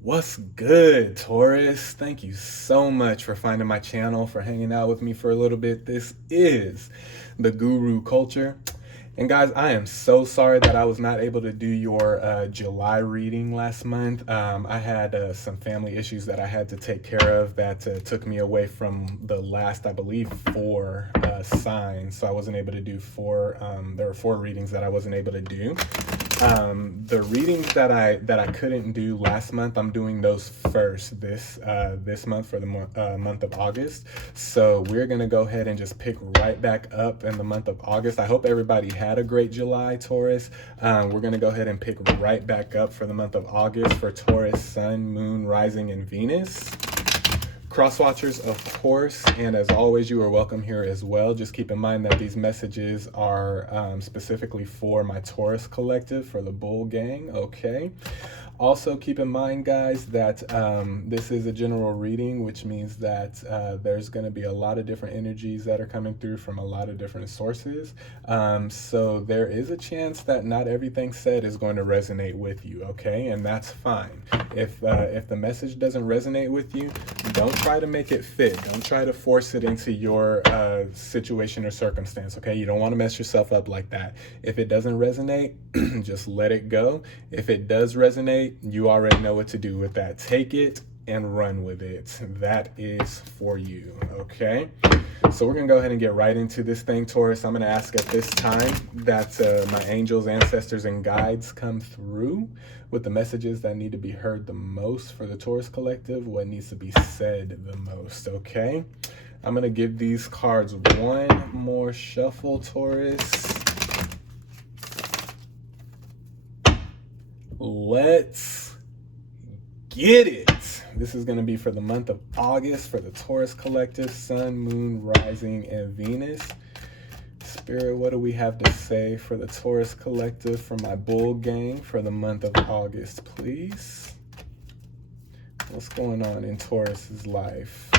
What's good, Taurus? Thank you so much for finding my channel, for hanging out with me for a little bit. This is the Guru Culture. And guys, I am so sorry that I was not able to do your July reading last month. I had some family issues that I had to take care of that took me away from the last, I believe, four signs. So I wasn't able to do four. There were four readings that I wasn't able to do. The readings that I couldn't do last month, I'm doing those first this month for the month of August. So we're gonna go ahead and just pick right back up in the month of August. I hope everybody had a great July, Taurus. We're gonna go ahead and pick right back up for the month of August for Taurus, Sun, Moon, Rising, and Venus. Cross watchers, of course, and as always, you are welcome here as well. Just keep in mind that these messages are specifically for my Taurus collective, for the Bull Gang, okay? Also, keep in mind, guys, that this is a general reading, which means that there's going to be a lot of different energies that are coming through from a lot of different sources. So there is a chance that not everything said is going to resonate with you, okay? And that's fine. If the message doesn't resonate with you, don't try to make it fit. Don't try to force it into your situation or circumstance, okay? You don't want to mess yourself up like that. If it doesn't resonate, just let it go. If it does resonate, you already know what to do with that. Take it and run with it. That is for you, okay? So we're gonna go ahead and get right into this thing, Taurus. I'm gonna ask at this time that my angels, ancestors, and guides come through with the messages that need to be heard the most for the Taurus collective, what needs to be said the most, okay? I'm gonna give these cards one more shuffle, Taurus. Let's get it. This is going to be for the month of August for the Taurus collective, Sun, Moon, Rising, and Venus. Spirit, what do we have to say for the Taurus collective, for my Bull Gang for the month of August, please? What's going on in Taurus's life?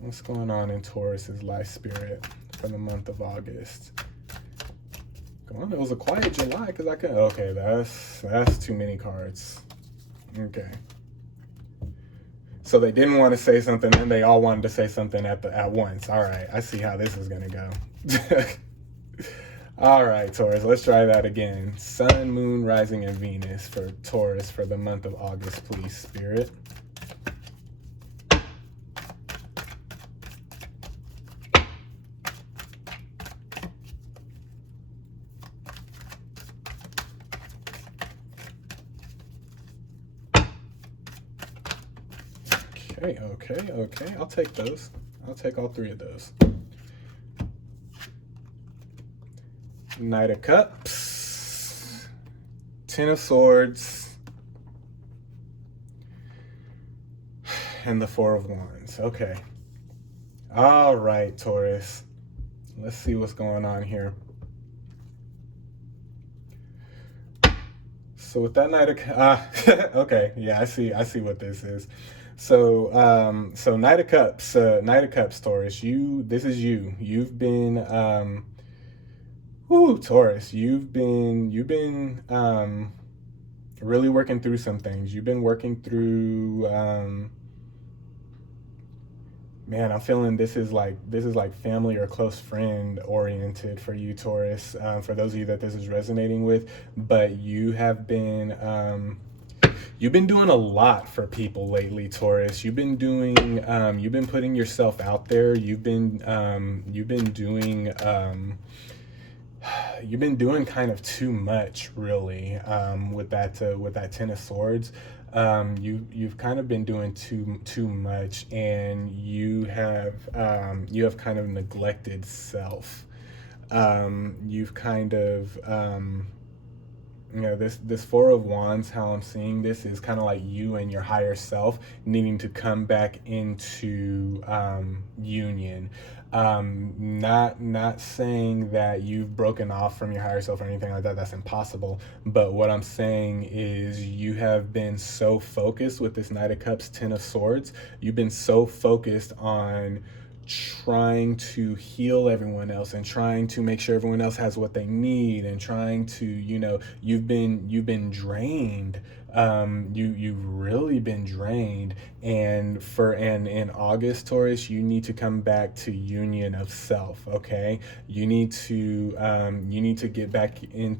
What's going on in Taurus's life, Spirit, for the month of August? Come on, it was a quiet July because I could. Okay, that's too many cards. Okay. So they didn't want to say something, and they all wanted to say something at once. All right, I see how this is gonna go. All right, Taurus, let's try that again. Sun, Moon, Rising, and Venus for Taurus for the month of August, please, Spirit. Okay. I'll take those. I'll take all three of those. Knight of Cups, Ten of Swords, and the Four of Wands. Okay. All right, Taurus. Let's see what's going on here. So with that Knight of okay, yeah, I see what this is. So so Knight of Cups, Taurus. This is you. You've been Taurus, you've been really working through some things. You've been working through man, I'm feeling this is like family or close friend oriented for you, Taurus. For those of you that this is resonating with, but you've been doing a lot for people lately, Taurus. You've been putting yourself out there. You've been doing kind of too much, really, with that Ten of Swords. You've kind of been doing too much, and you have kind of neglected self. You've kind of this Four of Wands, how I'm seeing this is kind of like you and your higher self needing to come back into union. Not saying that you've broken off from your higher self or anything like that. That's impossible. But what I'm saying is you have been so focused with this Knight of Cups, Ten of Swords. You've been so focused on trying to heal everyone else and trying to make sure everyone else has what they need and trying to, you've been drained. You've really been drained. And in August, Taurus, you need to come back to union of self. Okay, you need to get back in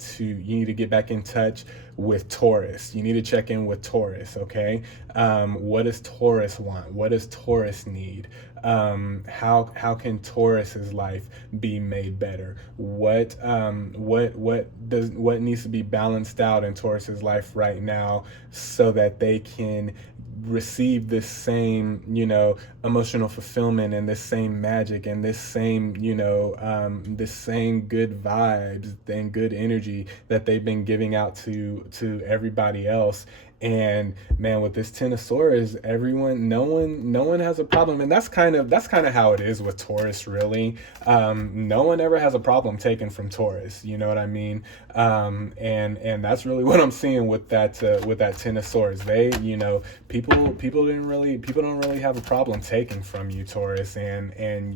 touch with Taurus. You need to check in with Taurus. Okay, what does Taurus want? What does Taurus need? How can Taurus's life be made better? What needs to be balanced out in Taurus's life right now so that they can receive this same, emotional fulfillment and this same magic and this same good vibes and good energy that they've been giving out to everybody else. And man, with this Ten of Swords, no one has a problem, and that's kind of how it is with Taurus, really. No one ever has a problem taken from Taurus. You know what I mean? And that's really what I'm seeing with that Ten of Swords. People don't really have a problem taking from you, Taurus, and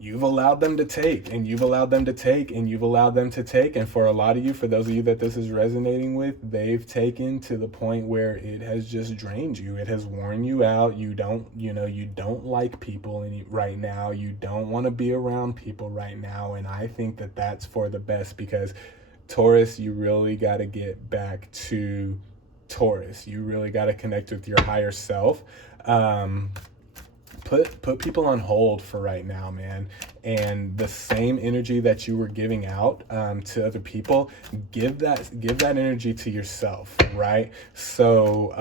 you've allowed them to take, and you've allowed them to take, and you've allowed them to take. And for a lot of you, for those of you that this is resonating with, they've taken to the point where it has just drained you. It has worn you out. You don't like people right now. You don't want to be around people right now. And I think that that's for the best, because Taurus, you really got to get back to Taurus. You really got to connect with your higher self. Put people on hold for right now, man. And the same energy that you were giving out to other people, give that energy to yourself, right? So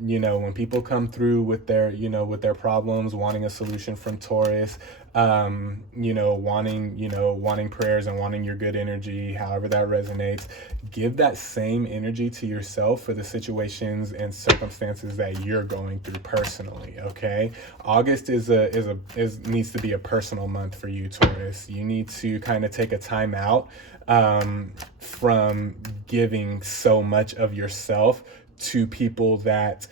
when people come through with their problems, wanting a solution from Taurus, wanting prayers and wanting your good energy, however that resonates, give that same energy to yourself for the situations and circumstances that you're going through personally. Okay, August needs to be a personal month for you, Taurus. You need to kind of take a time out from giving so much of yourself to people that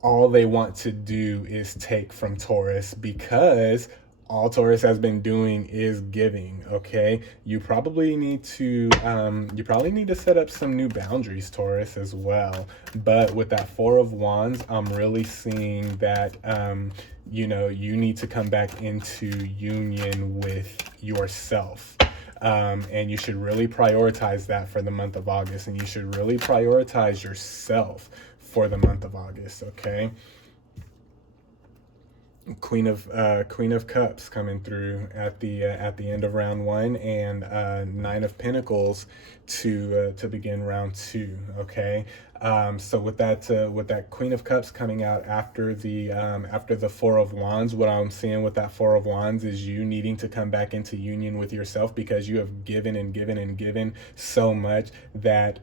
all they want to do is take from Taurus, because all Taurus has been doing is giving. Okay, you probably need to set up some new boundaries, Taurus, as well. But with that Four of Wands, I'm really seeing that you need to come back into union with yourself. And you should really prioritize that for the month of August, and you should really prioritize yourself for the month of August. Okay, Queen of Cups coming through at the end of round one, and Nine of Pentacles to begin round two. Okay, so with that Queen of Cups coming out after the Four of Wands, what I'm seeing with that Four of Wands is you needing to come back into union with yourself, because you have given and given and given so much that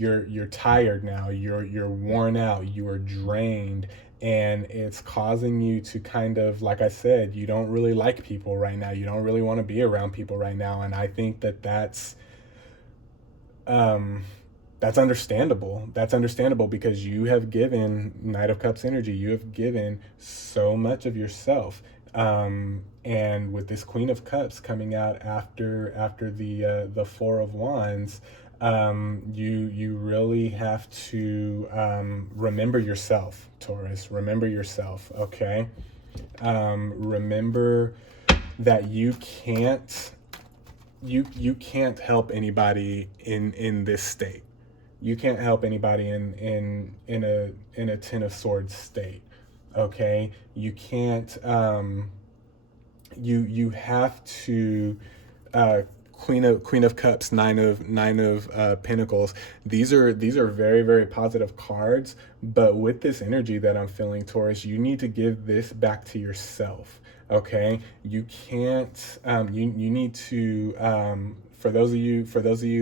you're tired now, you're worn out, you are drained, and it's causing you to kind of, like I said, you don't really like people right now. You don't really want to be around people right now. And I think that's understandable. That's understandable, because you have given Knight of Cups energy. You have given so much of yourself. And with this Queen of Cups coming out after the Four of Wands, you really have to remember yourself, Taurus. Remember yourself. Okay, remember that you can't help anybody in this state. You can't help anybody in a Ten of Swords state. Okay, you can't. You have to. Queen of Cups, Nine of Pentacles. These are very, very positive cards. But with this energy that I'm feeling, Taurus, you need to give this back to yourself. Okay, you can't. You need to. For those of you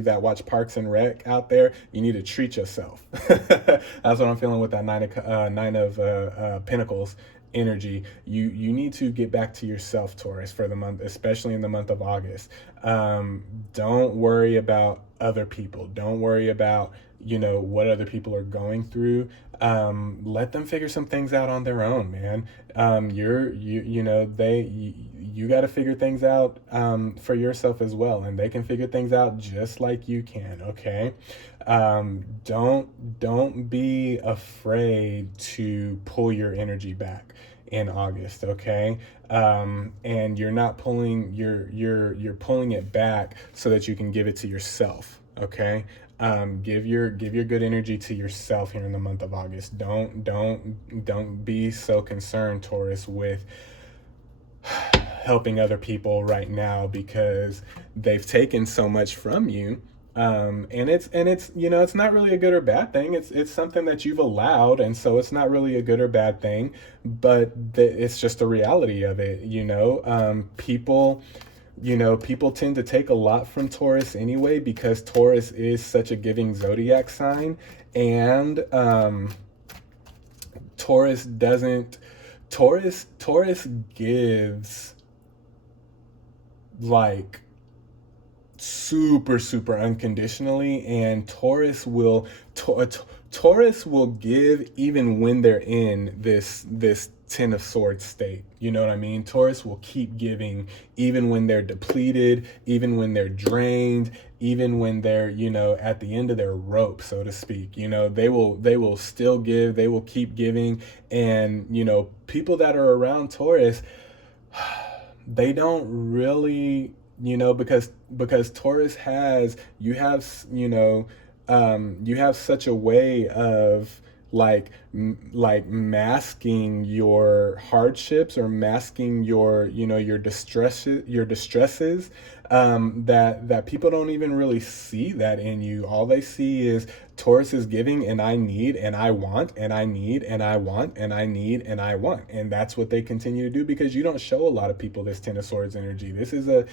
that watch Parks and Rec out there, you need to treat yourself. That's what I'm feeling with that Nine of Pentacles energy. You need to get back to yourself, Taurus, for the month, especially in the month of August. Don't worry about other people. Don't worry about what other people are going through. Let them figure some things out on their own, man. You got to figure things out for yourself as well, and they can figure things out just like you can. Okay. Don't be afraid to pull your energy back in August. Okay. And you're not pulling you're pulling it back so that you can give it to yourself. Okay. Give your good energy to yourself here in the month of August. Don't be so concerned, Taurus, with helping other people right now, because they've taken so much from you. And it's it's not really a good or bad thing. It's something that you've allowed, and so it's not really a good or bad thing, but it's just the reality of it. People tend to take a lot from Taurus anyway, because Taurus is such a giving zodiac sign. And Taurus doesn't Taurus gives like super unconditionally, and Taurus will give even when they're in this Ten of Swords state. You know what I mean? Taurus will keep giving even when they're depleted, even when they're drained, even when they're at the end of their rope, so to speak. They will still give. They will keep giving. And people that are around Taurus, they don't really, because Taurus you have such a way of like masking your hardships, or masking your distresses, that people don't even really see that in you. All they see is Taurus is giving, and I need, and I want, and I need, and I want, and I need, and I want. And that's what they continue to do, because you don't show a lot of people this Ten of Swords energy. This is a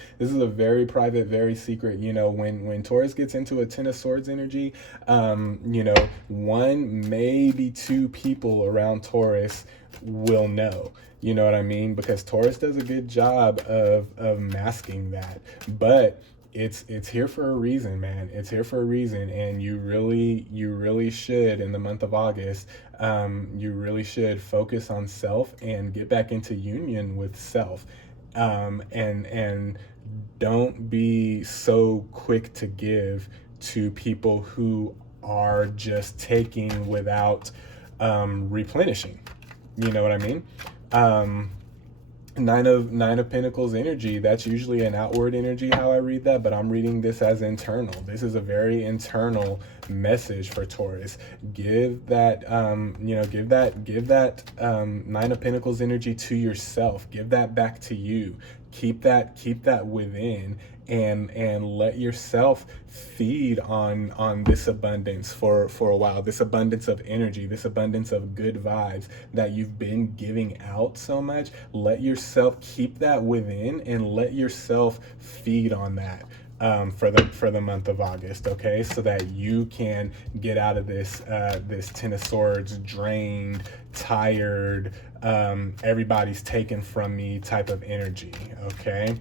very private, very secret. When Taurus gets into a Ten of Swords energy, one, maybe two people around Taurus will know. You know what I mean? Because Taurus does a good job of masking that. But it's here for a reason, man. It's here for a reason. And you really should, in the month of August, you really should focus on self and get back into union with self. And don't be so quick to give to people who are just taking without replenishing. You know what I mean? Nine of Pentacles energy, that's usually an outward energy, how I read that, but I'm reading this as internal. This is a very internal message for Taurus. Give that Nine of Pentacles energy to yourself. Give that back to you. Keep that within, and let yourself feed on this abundance for a while, this abundance of energy, this abundance of good vibes that you've been giving out so much. Let yourself keep that within, and let yourself feed on that for the month of August, okay? So that you can get out of this Ten of Swords drained, tired, everybody's taken from me type of energy, okay?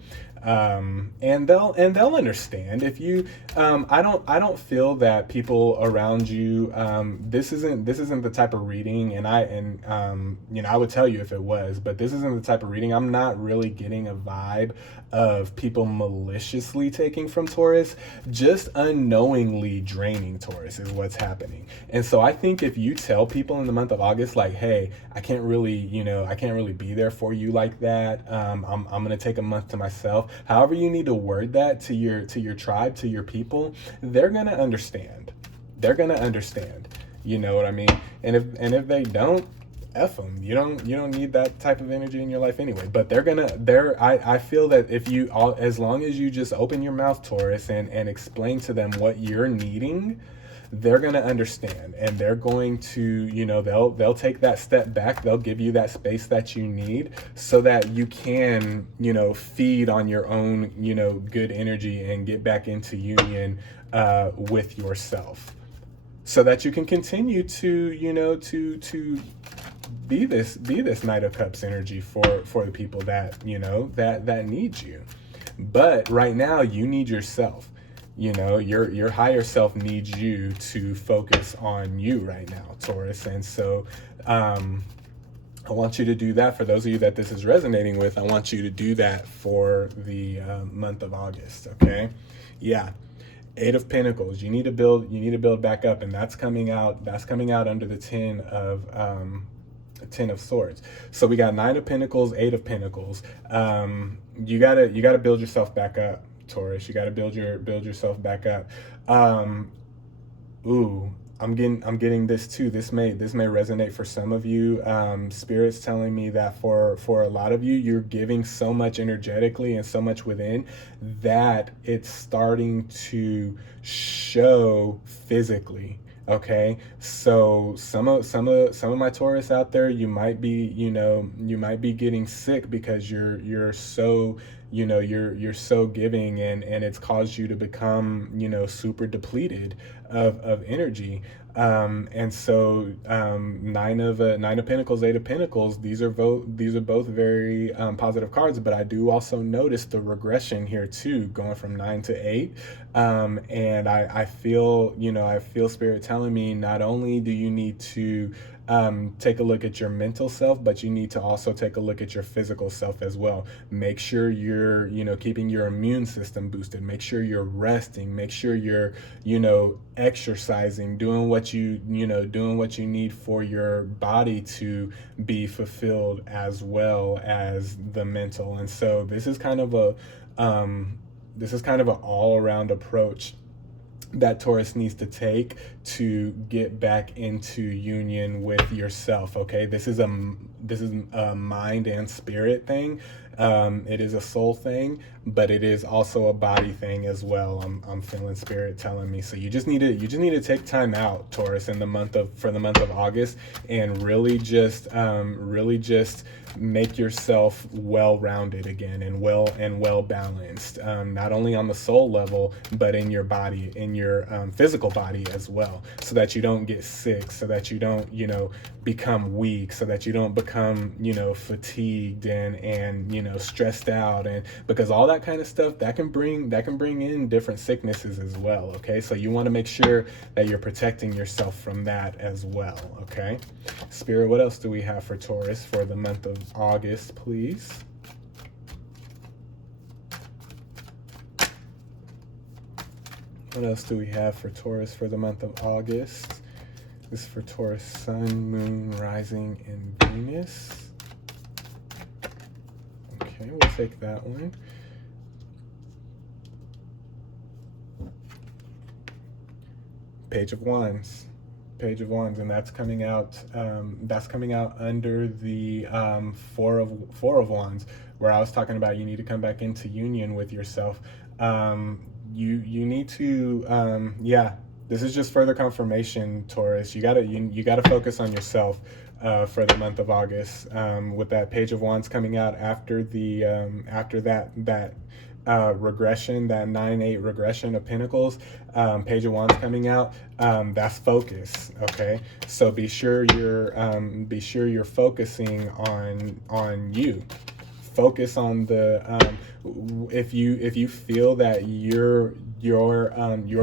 And they'll understand if you. I don't feel that people around you. This isn't the type of reading, and I would tell you if it was, but this isn't the type of reading. I'm not really getting a vibe of people maliciously taking from Taurus. Just unknowingly draining Taurus is what's happening. And so I think if you tell people in the month of August, like, hey, I can't really be there for you like that. I'm gonna take a month to myself. However you need to word that to your tribe, to your people, they're gonna understand. They're gonna understand. You know what I mean? And if they don't, F them. You don't need that type of energy in your life anyway. But I feel that as long as you just open your mouth, Taurus, and explain to them what you're needing, they're going to understand, and they're going to, they'll take that step back. They'll give you that space that you need, so that you can, feed on your own, good energy, and get back into union with yourself, so that you can continue to, to be this Knight of Cups energy for the people that, that needs you. But right now you need yourself. your higher self needs you to focus on you right now, Taurus. And so I want you to do that. For those of you that this is resonating with, I want you to do that for the month of August. Okay. Yeah. Eight of Pentacles. You need to build back up, and that's coming out under the Ten of Swords. So we got Nine of Pentacles, Eight of Pentacles. You gotta build yourself back up, Taurus. You gotta build yourself back up. Ooh, I'm getting this too. This may resonate for some of you. Spirit's telling me that for a lot of you, you're giving so much energetically and so much within that it's starting to show physically. Okay, so some of my Taurus out there, you might be getting sick because you're so you're so giving, and it's caused you to become super depleted of energy. And so nine of Pentacles, Eight of Pentacles, these are both very positive cards, but I do also notice the regression here too, going from 9 to 8. And I feel Spirit telling me, not only do you need to take a look at your mental self, but you need to also take a look at your physical self as well. Make sure you're keeping your immune system boosted. Make sure you're resting. Make sure you're exercising, doing what you need for your body to be fulfilled, as well as the mental. And so this is kind of an all-around approach that Taurus needs to take to get back into union with yourself. Okay, this is a mind and spirit thing. It is a soul thing, but it is also a body thing as well. I'm feeling Spirit telling me. So you just need to take time out, Taurus, for the month of August, and really just make yourself well-rounded again, and well balanced, not only on the soul level, but in your body, in your physical body as well, so that you don't get sick, so that you don't become weak, so that you don't become fatigued and stressed out, and because all that kind of stuff that can bring in different sicknesses as well. Okay, so you want to make sure that you're protecting yourself from that as well. Okay, Spirit, what else do we have for Taurus for the month of August, please? What else do we have for Taurus for the month of August? This is for Taurus, Sun, Moon, Rising, and Venus. Okay, we'll take that one. Page of Wands. Page of Wands, and that's coming out under the Four of Wands, where I was talking about you need to come back into union with yourself. You need to this is just further confirmation, Taurus. You gotta focus on yourself for the month of August, with that Page of Wands coming out after the after that regression, that 9-8 regression of Pentacles. Page of Wands coming out, that's focus. Okay, so be sure you're focusing on you. Focus on the if you feel that your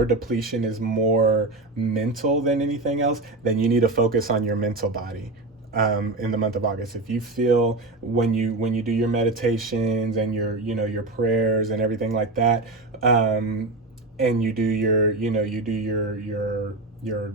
depletion is more mental than anything else, then you need to focus on your mental body in the month of August. If you feel when you do your meditations and your prayers and everything like that, and you do your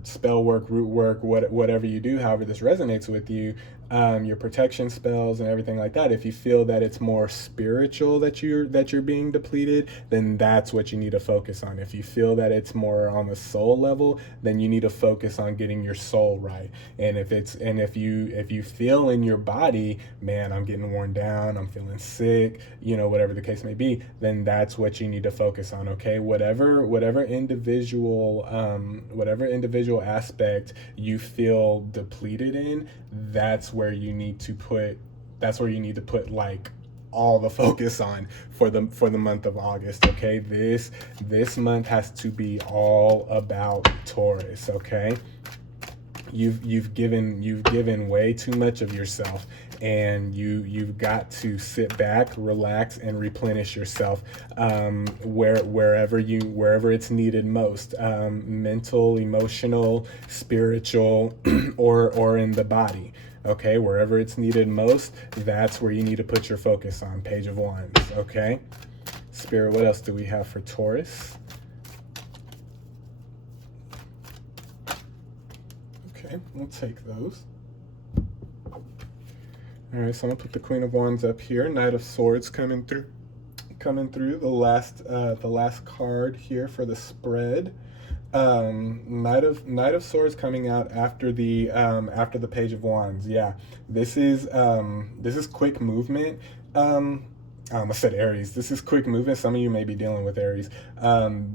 spell work, root work, whatever you do, however this resonates with you, your protection spells and everything like that, if you feel that it's more spiritual that you're being depleted, then that's what you need to focus on. If you feel that it's more on the soul level, then you need to focus on getting your soul right. And if you feel in your body, man, I'm getting worn down, I'm feeling sick, whatever the case may be, then that's what you need to focus on. Okay, whatever individual aspect you feel depleted in, that's where you need to put like all the focus on for the month of August. Okay, this month has to be all about Taurus. Okay, you've given way too much of yourself, and you've got to sit back, relax, and replenish yourself, wherever it's needed most, mental, emotional, spiritual, or in the body. Okay, wherever it's needed most, that's where you need to put your focus on. Page of Wands. Okay, Spirit, what else do we have for Taurus? Okay, we'll take those. All right, so I'm gonna put the Queen of Wands up here. Knight of Swords coming through. The last card here for the spread. Knight of Swords coming out after the Page of Wands. Yeah, this is quick movement. I said Aries. This is quick movement. Some of you may be dealing with Aries.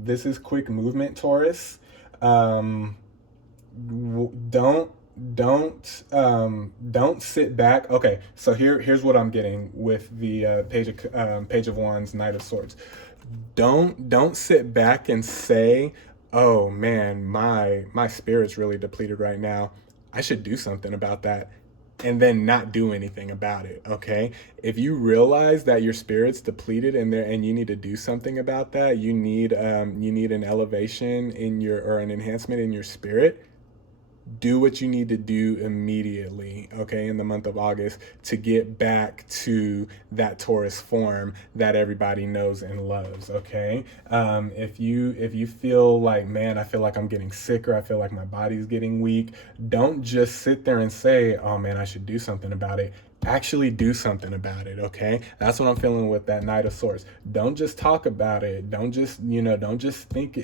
This is quick movement, Taurus. Don't don't sit back. Okay, so here's what I'm getting with the Page of Wands, Knight of Swords. Don't sit back and say, oh man, my spirit's really depleted right now, I should do something about that, and then not do anything about it. Okay, if you realize that your spirit's depleted and you need to do something about that, you need an elevation in your, or an enhancement in your spirit, do what you need to do immediately, okay, in the month of August, to get back to that Taurus form that everybody knows and loves. Okay, if you feel like, man, I feel like I'm getting sicker, I feel like my body's getting weak, don't just sit there and say, oh man, I should do something about it. Actually do something about it. Okay, that's what I'm feeling with that Knight of Swords. Don't just talk about it. Don't just think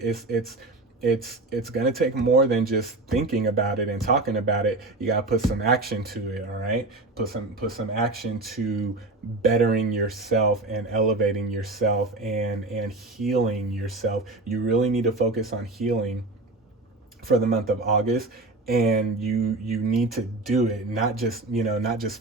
it's gonna take more than just thinking about it and talking about it. You gotta put some action to it. All right, put some action to bettering yourself and elevating yourself and healing yourself. You really need to focus on healing for the month of August, and you need to do it, not just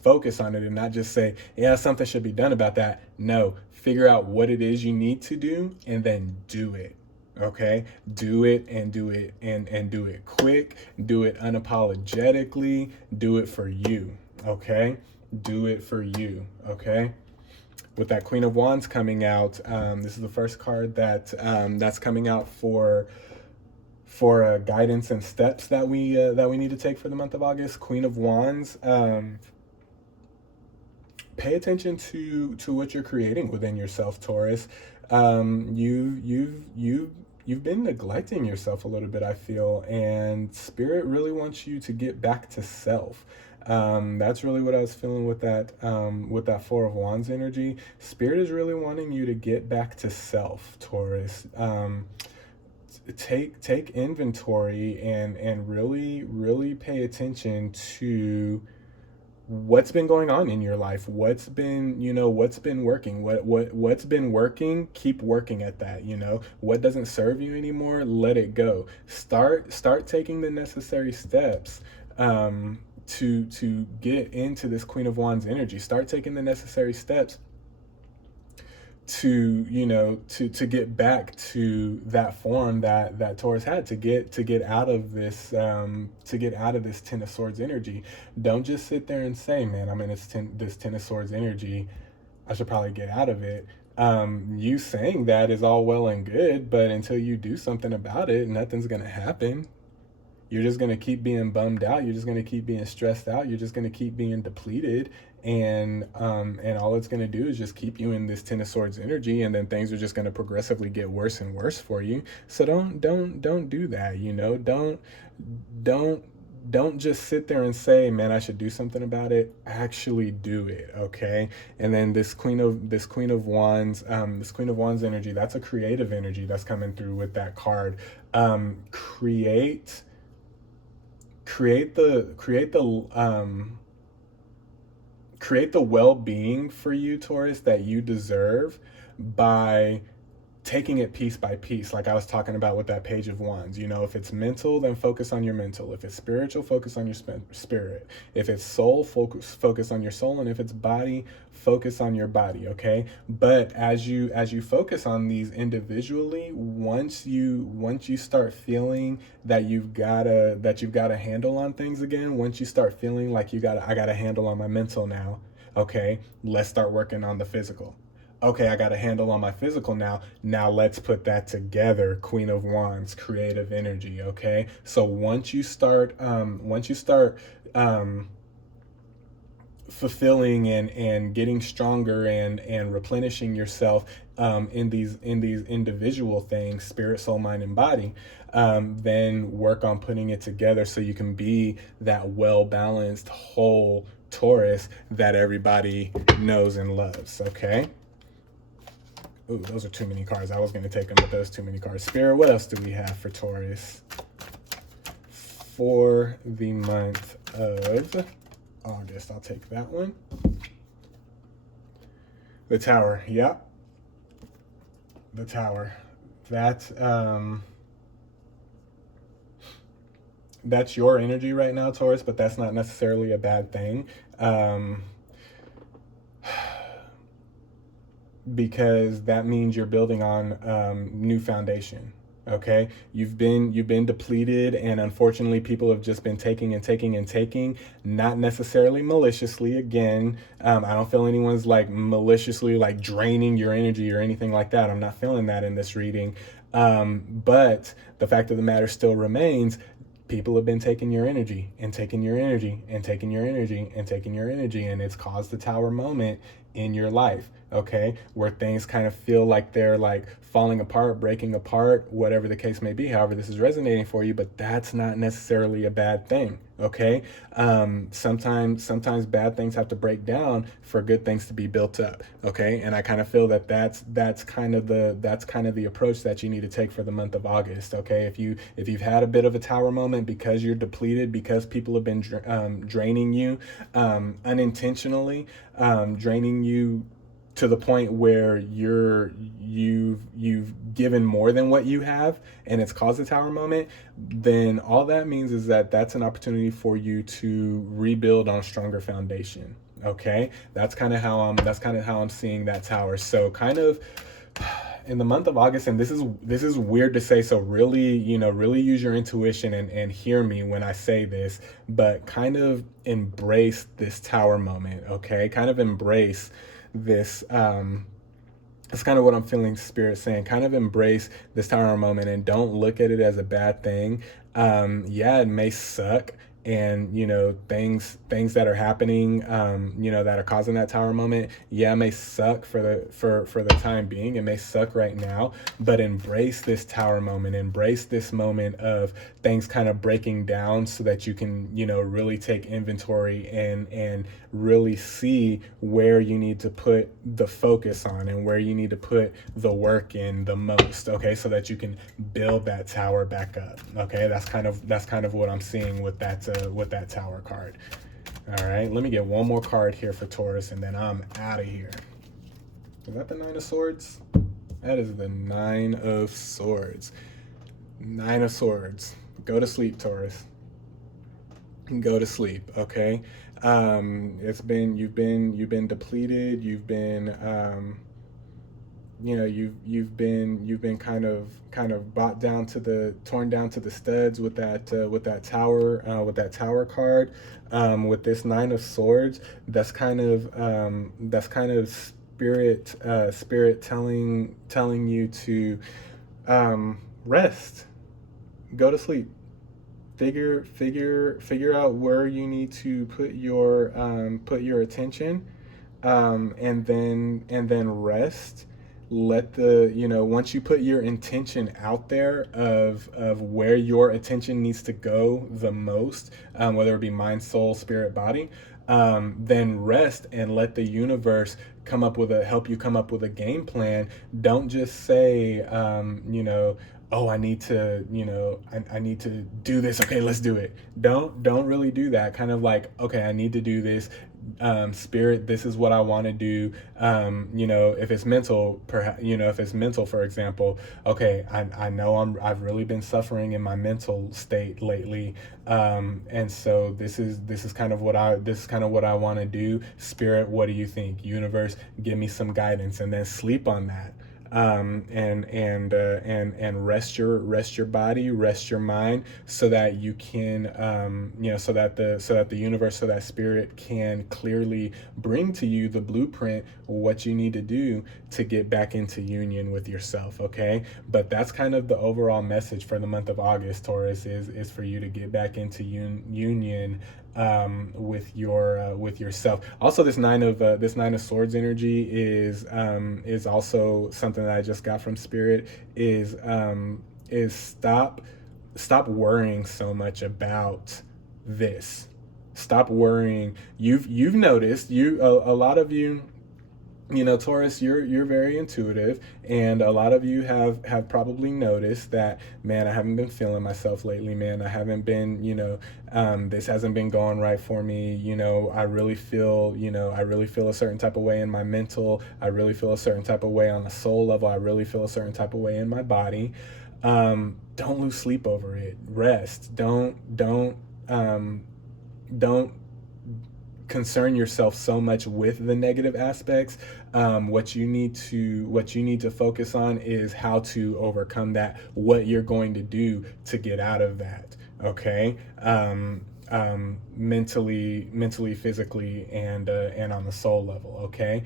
focus on it and not just say, yeah, something should be done about that. No, figure out what it is you need to do and then do it. Okay, do it and do it and do it quick, do it unapologetically, do it for you. Okay, do it for you. Okay, with that Queen of Wands coming out, this is the first card that's coming out for guidance and steps that we need to take for the month of August. Queen of Wands. Pay attention to what you're creating within yourself, Taurus. You've been neglecting yourself a little bit, I feel, and Spirit really wants you to get back to self. That's really what I was feeling with that Four of Wands energy. Spirit is really wanting you to get back to self, Taurus. Take inventory and really pay attention to what's been going on in your life, what's been working, what's been working, keep working at that. What doesn't serve you anymore, let it go. Start taking the necessary steps to get into this Queen of Wands energy. Start taking the necessary steps to get back to that form that Taurus had, to get out of this Ten of Swords energy. Don't just sit there and say, man, I'm in this Ten of Swords energy, I should probably get out of it. You saying that is all well and good, but until you do something about it, nothing's gonna happen. You're just going to keep being bummed out. You're just going to keep being stressed out. You're just going to keep being depleted. And all it's going to do is just keep you in this Ten of Swords energy. And then things are just going to progressively get worse and worse for you. So don't do that. Don't just sit there and say, man, I should do something about it. Actually do it. Okay. And then this Queen of Wands energy, that's a creative energy that's coming through with that card. Create the well-being for you, Taurus, that you deserve by taking it piece by piece, like I was talking about with that page of wands. If it's mental, then focus on your mental. If it's spiritual, focus on your spirit. If it's soul, focus on your soul. And if it's body, focus on your body. Okay. But as you focus on these individually, once you start feeling that you've got a handle on things again, once you start feeling like I got a handle on my mental now, okay, let's start working on the physical. Okay, I got a handle on my physical now. Now let's put that together. Queen of Wands, creative energy. Okay, so once you start fulfilling and getting stronger and replenishing yourself in these individual things, spirit, soul, mind, and body, then work on putting it together so you can be that well balanced whole Taurus that everybody knows and loves. Okay. Ooh, those are too many cards. I was going to take them, but those too many cards. Spirit, what else do we have for Taurus for the month of August? I'll take that one. The Tower. Yep. The Tower. That's your energy right now, Taurus, but that's not necessarily a bad thing. Because that means you're building on new foundation. Okay, you've been depleted, and unfortunately people have just been taking and taking and taking, not necessarily maliciously. Again, I don't feel anyone's like maliciously like draining your energy or anything like that. I'm not feeling that in this reading, but the fact of the matter still remains. People have been taking your energy and taking your energy and taking your energy and taking your energy, and it's caused the Tower moment in your life, okay, where things kind of feel like they're like falling apart, breaking apart, whatever the case may be, however this is resonating for you. But that's not necessarily a bad thing. Okay, sometimes bad things have to break down for good things to be built up. Okay, and I kind of feel that that's kind of the approach that you need to take for the month of August. Okay, if you've had a bit of a Tower moment because you're depleted, because people have been draining you unintentionally, draining you to the point where you've given more than what you have, and it's caused a Tower moment, then all that means is that that's an opportunity for you to rebuild on a stronger foundation. Okay, that's kind of how I'm seeing that Tower. So kind of in the month of August, and this is weird to say, so really, really use your intuition and hear me when I say this, but kind of embrace this Tower moment. Okay, kind of embrace this. That's kind of what I'm feeling Spirit saying. Kind of embrace this Tower moment and don't look at it as a bad thing. Yeah, it may suck, and things that are happening, that are causing that Tower moment, yeah, it may suck for the time being. It may suck right now, but embrace this Tower moment. Embrace this moment of things kind of breaking down so that you can really take inventory and really see where you need to put the focus on and where you need to put the work in the most. Okay, so that you can build that Tower back up. Okay, that's kind of what I'm seeing with that Tower card. All right, let me get one more card here for Taurus, and then I'm out of here. Is that the Nine of Swords? That is the Nine of Swords. Nine of Swords. Go to sleep, Taurus. Go to sleep. Okay. You've been depleted. You've been you've been kind of torn down to the studs with that Tower card, with this Nine of Swords. That's kind of spirit telling you to rest, go to sleep, figure out where you need to put your attention, and then rest. Let once you put your intention out there of where your attention needs to go the most, whether it be mind, soul, spirit, body, then rest and let the universe help you come up with a game plan. Don't just say, oh, I need to, I need to do this. Okay, let's do it. Don't really do that. Kind of like, okay, I need to do this. Spirit, this is what I want to do. If it's mental, perhaps, if it's mental, for example, okay, I know I've really been suffering in my mental state lately. And so this is kind of what I want to do. Spirit, what do you think? Universe, give me some guidance, and then sleep on that. And rest your body, rest your mind, so that you can, so that the universe, so that spirit can clearly bring to you the blueprint, what you need to do to get back into union with yourself. Okay, but that's kind of the overall message for the month of August, Taurus, is for you to get back into union, with yourself. Also, this Nine of Swords energy is also something that I just got from Spirit. Is stop worrying so much about this. Stop worrying. You've noticed, a lot of you, Taurus, you're very intuitive, and a lot of you have probably noticed that, man, I haven't been feeling myself lately, man. I haven't been, this hasn't been going right for me. I really feel a certain type of way in my mental. I really feel a certain type of way on the soul level. I really feel a certain type of way in my body. Don't lose sleep over it. Rest. Don't concern yourself so much with the negative aspects. What you need to focus on is how to overcome that, what you're going to do to get out of that. Okay. Mentally, physically, and on the soul level. Okay.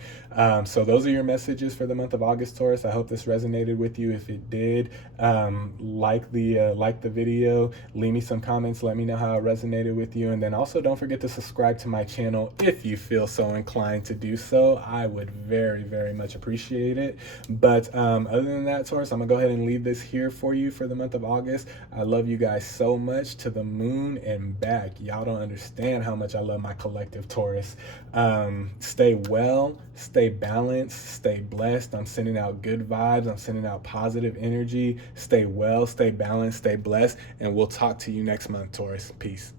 So those are your messages for the month of August, Taurus. I hope this resonated with you. If it did, like the video, leave me some comments, let me know how it resonated with you, and then also don't forget to subscribe to my channel if you feel so inclined to do so. I would very, very much appreciate it. But other than that, Taurus, I'm gonna go ahead and leave this here for you for the month of August. I love you guys so much, to the moon and back. Y'all don't understand how much I love my collective, Taurus. Stay well, stay balanced, stay blessed. I'm sending out good vibes. I'm sending out positive energy. Stay well, stay balanced, stay blessed, and we'll talk to you next month, Taurus. Peace.